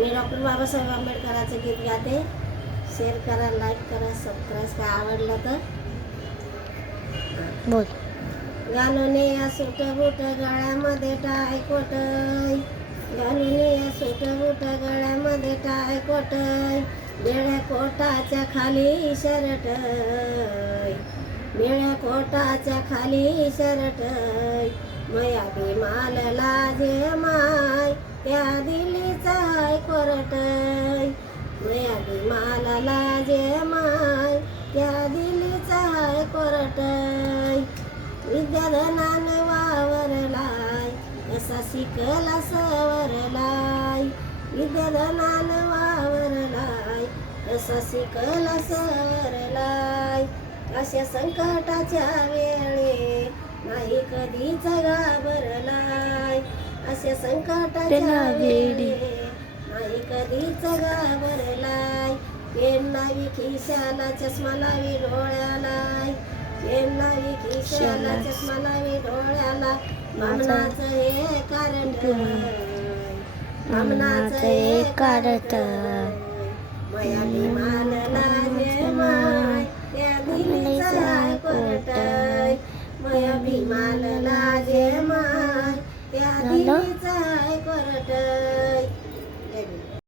मी doctor Babasaheb आंबेडकरांचं गीत गाते. Share करा, लाईक करा, सबस्क्राईब. काय आवडलं तर बोल. घालून या सूट बूट गळ्यामध्ये टाय कोट, घालून या सूट बूट गळ्यामध्ये टाय कोट, निळ्या कोटाच्या खाली शर्ट, निळ्या कोटाच्या खाली शर्ट, मया बी मालला जे माय त्या दिल्लीचा हाय कोरट, मया बी मालला जे माय त्या दिल्लीचा हाय कोरट, विद्याधनान वावरलाय असा शिकला सवरलाय, विद्याधनान वावरलाय असा शिकला सवरलाय, अशा संकटाच्या वेळी नाही कधीच घाबरलाय, अशा संकटाच्या वेळी नाही कधीच घाबरलाय, पेन लावी खिशाला चष्मा लावी डोळ्याला, पेन लावी खिशाला चष्मा लावी डोळ्याला, मामनाचं हे कारण, मामनाचं हे कारण, मया बी मालला जे माय त्या दिलीचा